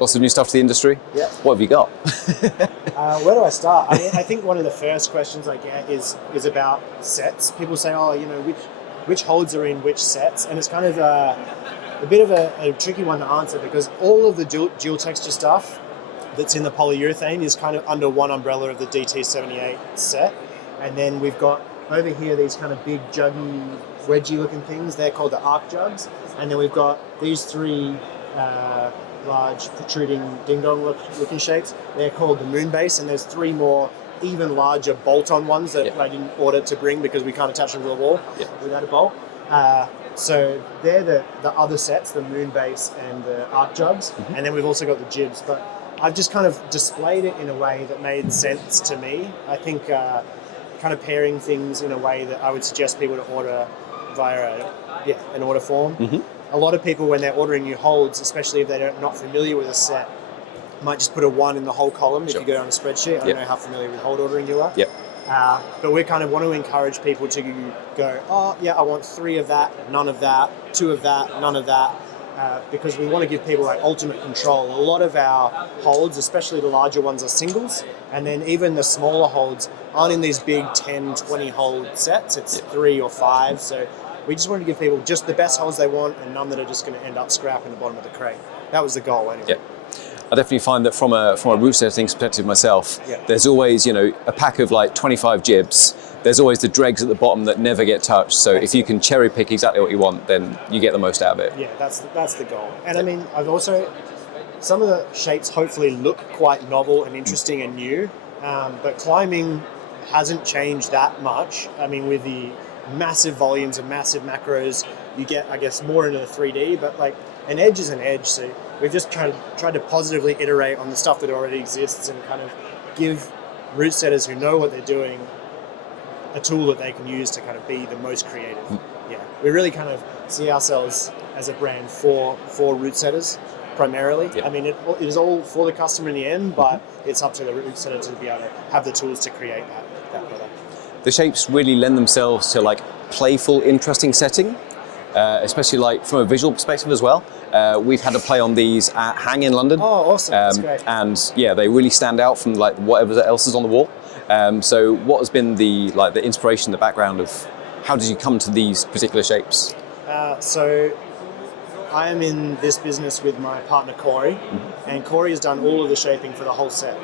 Lots of new stuff to the industry. Yeah. What have you got? Where do I start? I mean, I think one of the first questions I get is about sets. People say, oh, you know, which holds are in which sets, and it's kind of a bit of a tricky one to answer because all of the dual texture stuff that's in the polyurethane is kind of under one umbrella of the DT78 set, and then we've got over here these kind of big juggy, wedgy looking things. They're called the arc jugs, and then we've got these three large protruding ding-dong looking shapes. They're called the moon base, and there's three more even larger bolt-on ones that I didn't order to bring because we can't attach them to the wall without a bolt. So they're the other sets, the moon base and the arc jugs, and then we've also got the jibs. But I've just kind of displayed it in a way that made sense to me. I think kind of pairing things in a way that I would suggest people to order via an order form. A lot of people, when they're ordering new holds, especially if they're not familiar with a set, might just put a 1 in the whole column if you go down a spreadsheet. I don't know how familiar with hold ordering you are. But we kind of want to encourage people to go, oh, yeah, I want 3 of that, none of that, 2 of that, none of that, because we want to give people like ultimate control. A lot of our holds, especially the larger ones, are singles, and then even the smaller holds aren't in these big 10, 20 hold sets. It's 3 or 5, so we just wanted to give people just the best holds they want and none that are just going to end up scrap in the bottom of the crate. That was the goal anyway. I definitely find that from a route setting perspective myself, there's always, you know, a pack of like 25 jibs. There's always the dregs at the bottom that never get touched. So if you can cherry pick exactly what you want, then you get the most out of it. Yeah, that's the goal. And I mean, I've also, some of the shapes hopefully look quite novel and interesting and new, but climbing hasn't changed that much. I mean, with the massive volumes and massive macros, you get, I guess, more into the 3D, but like an edge is an edge. So we've just tried to positively iterate on the stuff that already exists and kind of give route setters who know what they're doing a tool that they can use to kind of be the most creative. We really kind of see ourselves as a brand for route setters primarily. I mean, it is all for the customer in the end, but it's up to the route setter to be able to have the tools to create that product. The shapes really lend themselves to like playful, interesting setting, especially like from a visual perspective as well. We've had a play on these at Hang in London. Oh, awesome! That's great. And yeah, they really stand out from like whatever else is on the wall. So, what has been the inspiration, the background of how did you come to these particular shapes? So, I am in this business with my partner Corey, and Corey has done all of the shaping for the whole set.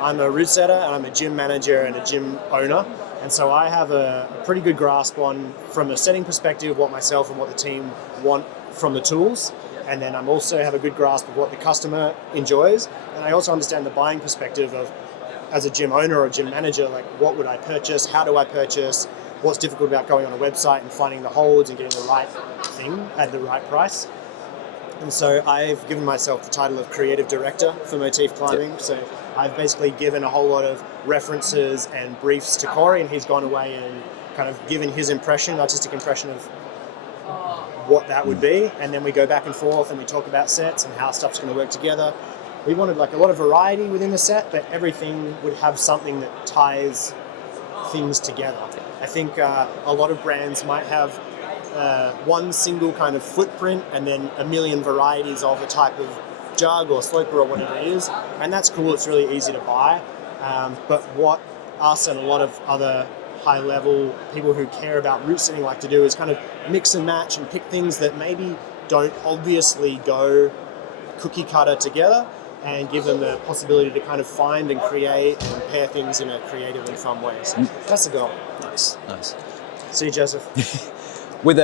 I'm a route setter, and I'm a gym manager and a gym owner. And so I have a pretty good grasp on, from a setting perspective, what myself and what the team want from the tools. And then I'm also have a good grasp of what the customer enjoys. And I also understand the buying perspective of, as a gym owner or a gym manager, like what would I purchase? How do I purchase? What's difficult about going on a website and finding the holds and getting the right thing at the right price? And so I've given myself the title of creative director for Motif Climbing. So I've basically given a whole lot of references and briefs to Corey, and he's gone away and kind of given his impression, artistic impression of what that would be. And then we go back and forth and we talk about sets and how stuff's going to work together. We wanted like a lot of variety within the set, but everything would have something that ties things together. I think a lot of brands might have one single kind of footprint and then a million varieties of a type of jug or sloper or whatever it is, and that's cool. It's really easy to buy, but what us and a lot of other high-level people who care about route setting like to do is kind of mix and match and pick things that maybe don't obviously go cookie cutter together, and give them the possibility to kind of find and create and pair things in a creative and fun way. So that's the goal. Nice. See you, Joseph. With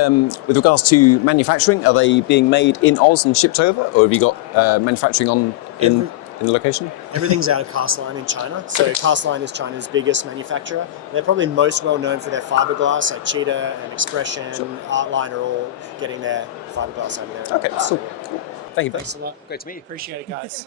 regards to manufacturing, are they being made in Oz and shipped over, or have you got manufacturing in the location? Everything's out of Castline in China. So Castline is China's biggest manufacturer. They're probably most well known for their fiberglass, like Cheetah and Expression, Artline are all getting their fiberglass over there. Okay, cool. Thank you. Thanks a lot. Great to meet you. Appreciate it, guys.